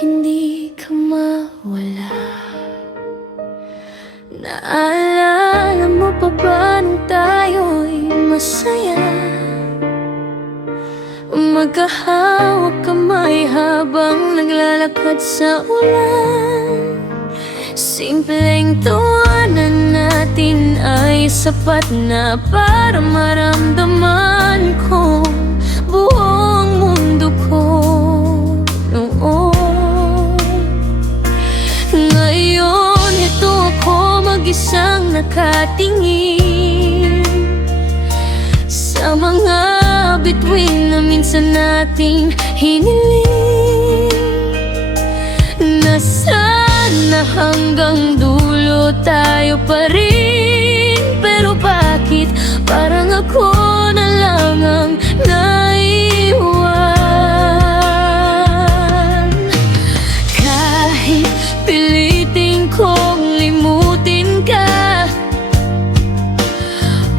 hindi ka mawala. Naalala mo pa ba nung tayo'y masaya? Magkahawak kamay habang naglalakad sa ulan. Simpleng tawanan natin ay sapat na para maramdaman ko buong mundo ko noon. Ngayon, ito ako mag-isang nakatingin sa mga bituin na minsan nating hiniling, na sana hanggang dulo tayo pa rin. Pero bakit parang ako na lang ang naiwan? Kahit pilitin kong limutin ka,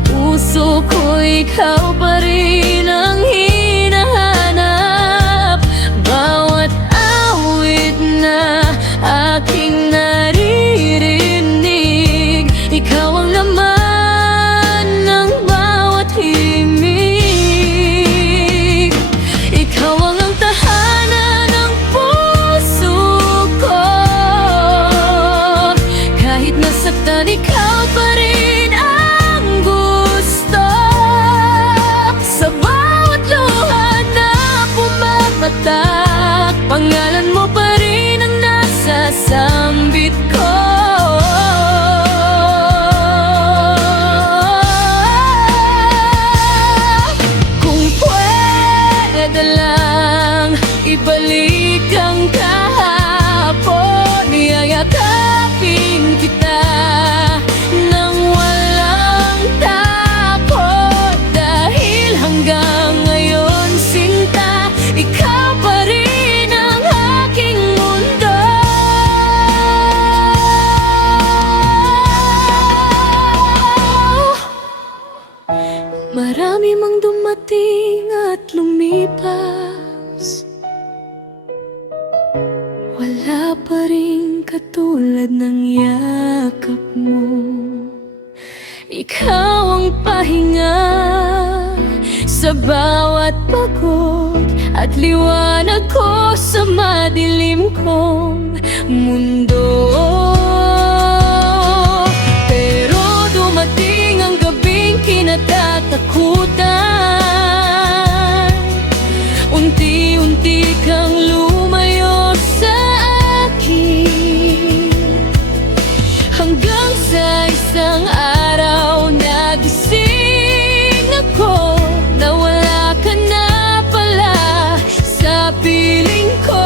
puso ko ikaw pa rin ang hinahanap. Bawat awit na aking naririnig, ikaw ang laman ng bawat himig. Ikaw ang tahanan ng puso ko. Kahit nasaktan, ikaw pa rin ang gusto. Sa bawat luha na pumapatak, pangalan mo pa rin ang nasa sambit ko. Kung pwede lang ibalik ang kahapon, yayakapin kita nang walang takot. Dahil hanggang ngayon, sinta, ikaw pa rin ang aking mundo. Marami mang dumating at lumipas, wala pa rin katulad ng yakap mo. Ikaw ang pahinga sa bawat pagod at liwanag ko sa madilim kong mundo. Pero dumating ang gabing kinatatakutan, unti-unti kang lumayo sa akin, hanggang sa isang araw nagising ako na wala ka na pala sa piling ko.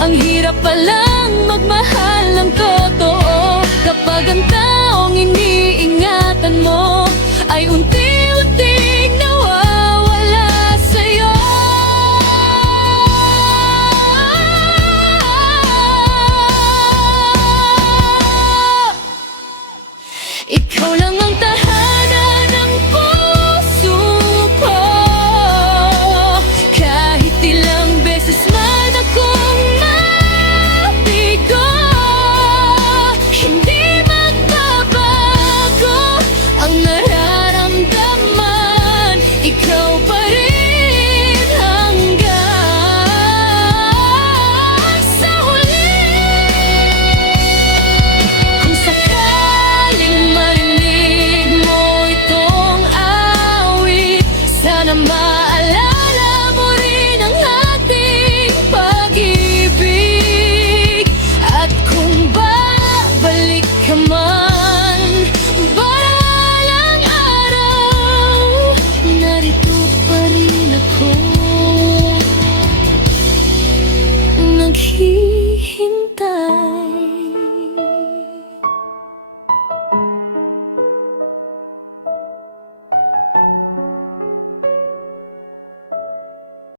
Ang hirap palang magmahal ng totoo kapag ang taong iniingatan mo ay unti-unting nawawala sa'yo. Ikaw lang ang tahanan ng puso ko. Kahit ilang beses man akong mabigo, hindi magbabago ang nararamdaman. Ikaw pa rin hanggang sa huli. Kung sakaling marinig mo itong awit, sana